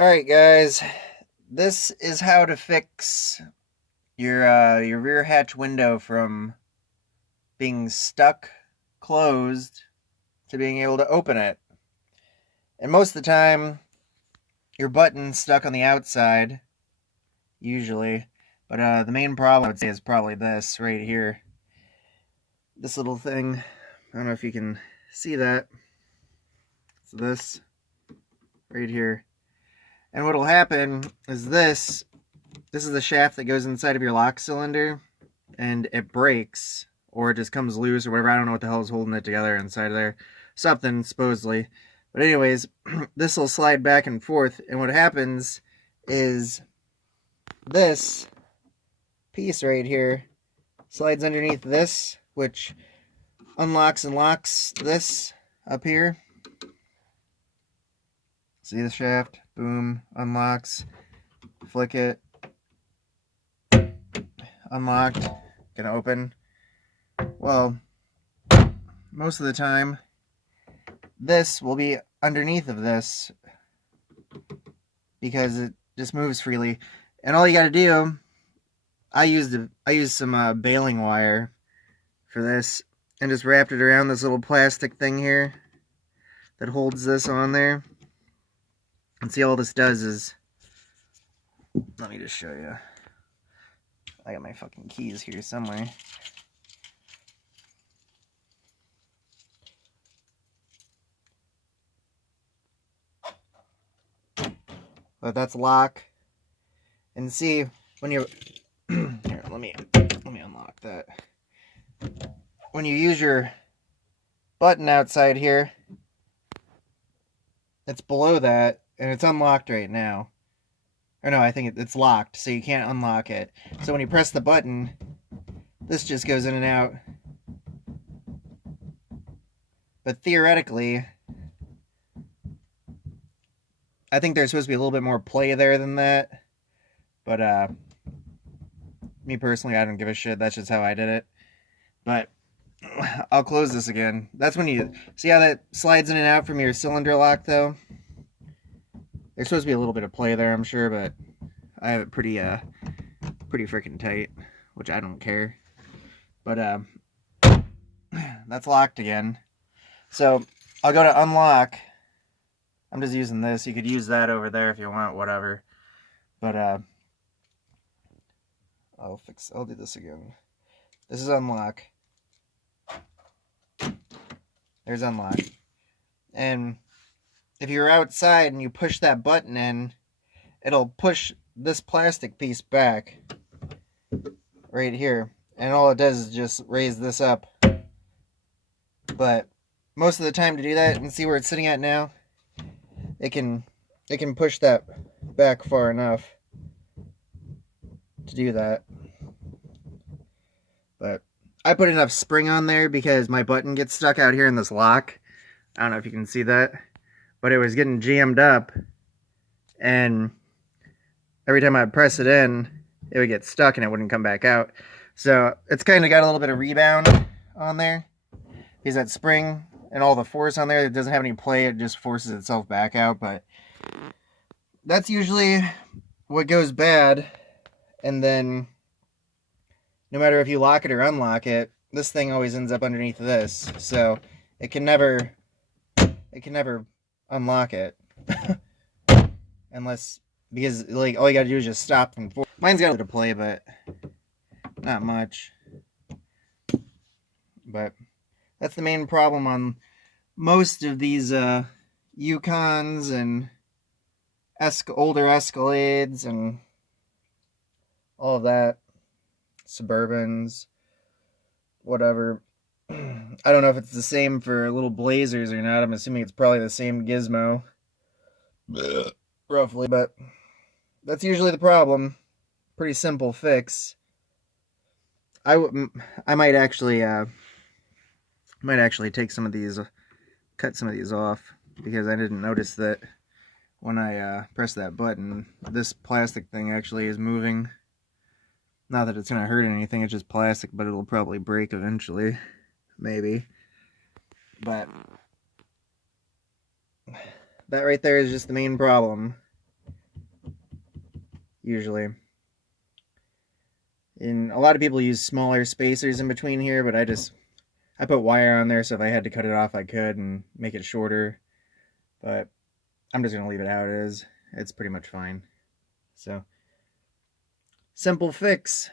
Alright guys, this is how to fix your rear hatch window from being stuck closed to being able to open it. And most of the time, your button's stuck on the outside, usually. But the main problem, I would say, is probably this right here. This little thing. I don't know if you can see that. It's this right here. And what'll happen is this is the shaft that goes inside of your lock cylinder, and it breaks, or it just comes loose, or whatever. I don't know what the hell is holding it together inside of there. Something, supposedly. But anyways, this will slide back and forth, and what happens is this piece right here slides underneath this, which unlocks and locks this up here. See the shaft? Boom, unlocks, flick it, unlocked, gonna open. Well, most of the time, this will be underneath of this because it just moves freely. And all you gotta do, I used some baling wire for this and just wrapped it around this little plastic thing here that holds this on there. And see, all this does is, let me just show you. I got my fucking keys here somewhere. But that's lock. And see, when you here, let me unlock that. When you use your button outside here, it's below that, and it's unlocked right now. Or no, I think it's locked, so you can't unlock it. So when you press the button, this just goes in and out. But theoretically, I think there's supposed to be a little bit more play there than that. But, me personally, I don't give a shit. That's just how I did it. But, I'll close this again. That's when you... See how that slides in and out from your cylinder lock, though? There's supposed to be a little bit of play there, I'm sure, but I have it pretty freaking tight, which I don't care. But, that's locked again. So, I'll go to unlock. I'm just using this. You could use that over there if you want, whatever. But, I'll do this again. This is unlock. There's unlock. And if you're outside and you push that button in, it'll push this plastic piece back right here. And all it does is just raise this up. But most of the time to do that, and see where it's sitting at now, it can push that back far enough to do that. But I put enough spring on there because my button gets stuck out here in this lock. I don't know if you can see that, but it was getting jammed up, and every time I'd press it in, it would get stuck and it wouldn't come back out. So it's kind of got a little bit of rebound on there because that spring and all the force on there, it doesn't have any play, it just forces itself back out. But that's usually what goes bad. And then no matter if you lock it or unlock it, this thing always ends up underneath this, so it can never unlock it. Unless, because like all you gotta do is just stop and forth. Mine's got a little to play, but not much. But that's the main problem on most of these Yukons and older Escalades and all of that. Suburbans, whatever. I don't know if it's the same for little Blazers or not. I'm assuming it's probably the same gizmo. Roughly, but that's usually the problem. Pretty simple fix. I might actually take some of these, cut some of these off, because I didn't notice that when I press that button, this plastic thing actually is moving. Not that it's going to hurt anything, it's just plastic, but it'll probably break eventually. Maybe. But that right there is just the main problem. usually. And a lot of people use smaller spacers in between here, but I put wire on there, so if I had to cut it off, I could and make it shorter. But I'm just going to leave it how it is. It's pretty much fine. So, simple fix.